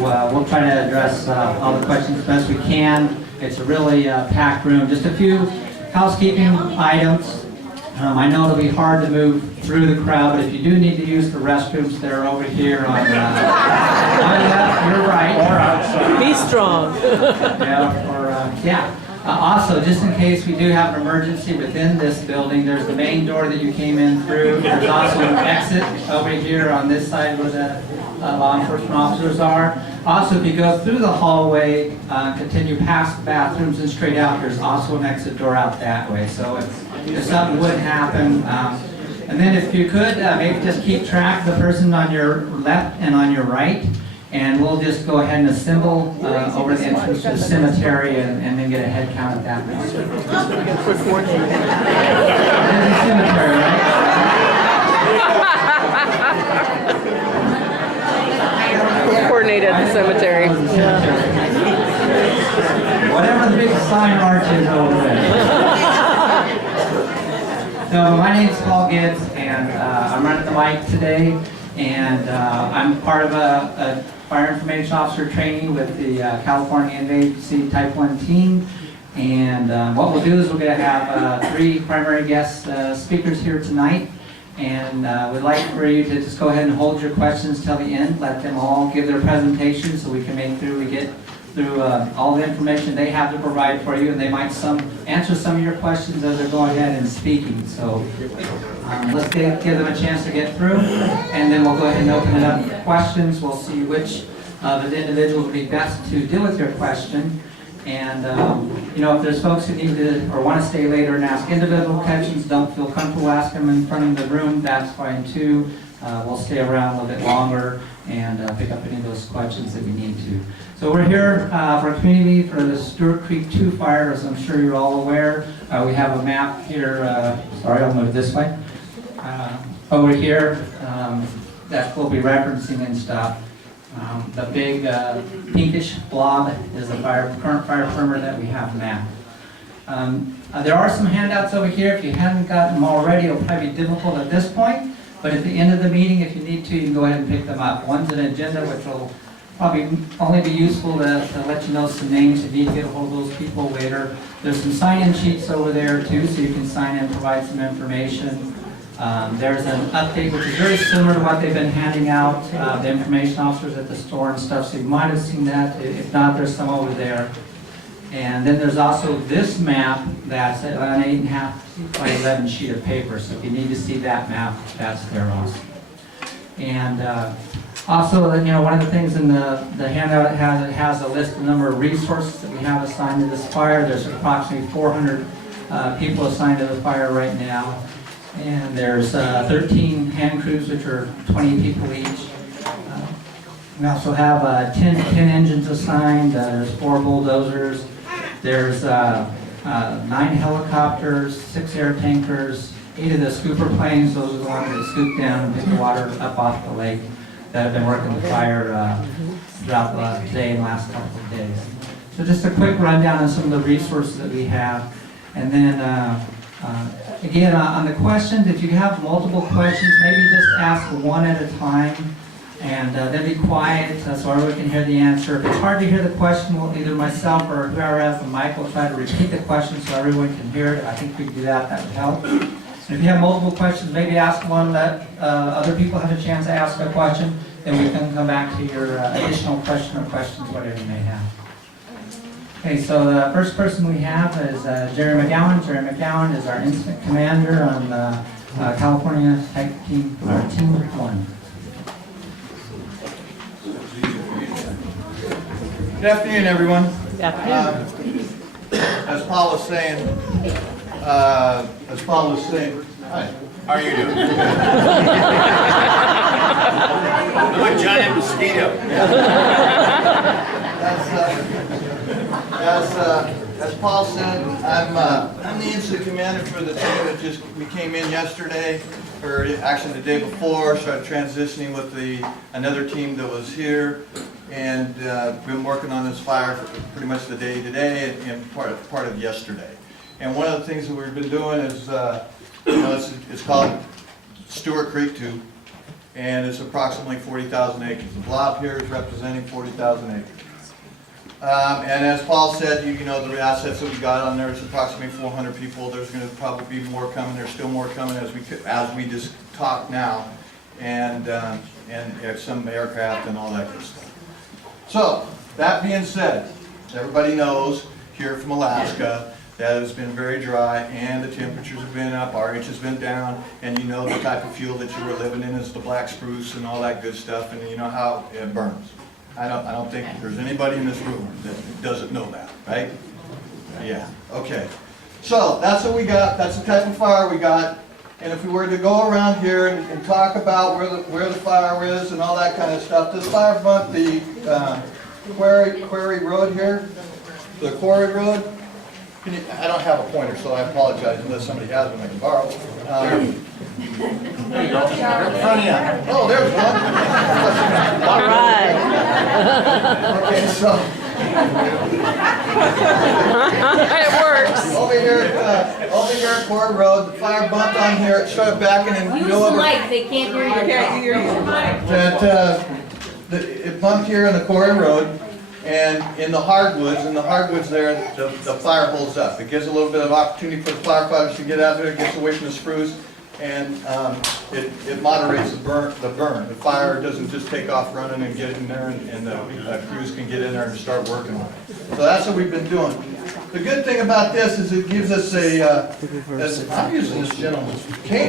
We'll try to address all the questions as best we can. It's a really packed room. Just a few housekeeping items. I know it'll be hard to move through the crowd, but if you do need to use the restrooms, they're over here on my left, your right. Or outside. Be strong. Also, just in case we do have an emergency within this building, there's the main door that you came in through. There's also an exit over here on this side where the law enforcement officers are. Also, if you go through the hallway, continue past the bathrooms and straight out, there's also an exit door out that way. So if something would happen, and then if you could, maybe just keep track of the person on your left and on your right. And we'll just go ahead and assemble over the entrance to the cemetery and then get a head count at that point. There's a cemetery, right? Coordinated at the cemetery. Whatever the big sign arch is over there. So my name's Paul Gibbs, and I'm running the mic today. And I'm part of a fire information officer training with the California Agency Type 1 team. And what we'll do is we're going to have 3 primary guest speakers here tonight. And we'd like for you to just go ahead and hold your questions till the end. Let them all give their presentation so we can get through all the information they have to provide for you. And they might answer some of your questions as they're going ahead and speaking. So let's give them a chance to get through, and then we'll go ahead and open it up for questions. We'll see which of the individuals would be best to deal with your question. And if there's folks who need to or want to stay later and ask individual questions, don't feel comfortable asking them in front of the room, that's fine too. We'll stay around a little bit longer and pick up any of those questions that we need to. So we're here for a community for the Stuart Creek 2 fire, as I'm sure you're all aware. We have a map here, sorry, I'll move this way. Over here that we'll be referencing and stuff. The big pinkish blob is the current fire perimeter that we have mapped. There are some handouts over here. If you haven't gotten them already, it'll probably be difficult at this point. But at the end of the meeting, if you need to, you can go ahead and pick them up. One's an agenda, which will probably only be useful to let you know some names if you need to get a hold of those people later. There's some sign-in sheets over there too, so you can sign in and provide some information. There's an update which is very similar to what they've been handing out, the information officers at the store and stuff, so you might have seen that. If not, there's some over there. And then there's also this map that's on an 8.5 by 11 sheet of paper, so if you need to see that map, that's there also. And also, one of the things in the handout it has a list of the number of resources that we have assigned to this fire. There's approximately 400 people assigned to the fire right now. And there's 13 hand crews, which are 20 people each. We also have 10 engines assigned. There's 4 bulldozers. There's 9 helicopters, 6 air tankers, 8 of the scooper planes. Those are the ones that scoop down and get the water up off the lake that have been working the fire throughout today and the last couple of days. So just a quick rundown on some of the resources that we have. And then again, on the questions, if you have multiple questions, maybe just ask one at a time, and then be quiet so everyone can hear the answer. If it's hard to hear the question, well, either myself or whoever has the mic will try to repeat the question so everyone can hear it. I think we can do that. That would help. And if you have multiple questions, maybe ask one, let other people have a chance to ask a question, then we can come back to your additional question or questions, whatever you may have. Okay, so the first person we have is Jerry McGowan. Jerry McGowan is our incident commander on California Type Team 1. Good afternoon, everyone. Good afternoon. As Paul was saying, hi, how are you doing? Good giant mosquito. As Paul said, I'm the incident commander for the team that we came in yesterday, or actually the day before. Started transitioning with another team that was here, and been working on this fire for pretty much the day today and part of yesterday. And one of the things that we've been doing is, it's called Stuart Creek 2. and it's approximately 40,000 acres. The blob here is representing 40,000 acres. And as Paul said, you know, the assets that we got on there is approximately 400 people. There's going to probably be more coming. There's still more coming as we just talk now, and some aircraft and all that good stuff. So that being said, everybody knows here from Alaska that it's been very dry and the temperatures have been up, RH has been down, and you know the type of fuel that you were living in is the black spruce and all that good stuff, and you know how it burns. I don't think there's anybody in this room that doesn't know that, right? Yeah, okay. So that's what we got, that's the type of fire we got, and if we were to go around here and talk about where the fire is and all that kind of stuff, this fire front, the Quarry Road here, the Quarry Road, I don't have a pointer, so I apologize unless somebody has one I can borrow. There you go. Oh, there's one. All right. Okay, so It works. over here at Quarry Road, the fire bumped on here. It started backing and Use the mic, they can't hear you. I can't hear you. It bumped here in the Quarry Road. And in the hardwoods there, the fire holds up. It gives a little bit of opportunity for the firefighters to get out there, it gets away from the spruce, and it moderates the burn. The fire doesn't just take off running and get in there, and the crews can get in there and start working on it. So that's what we've been doing. The good thing about this is it gives us I'm using this gentleman's cane.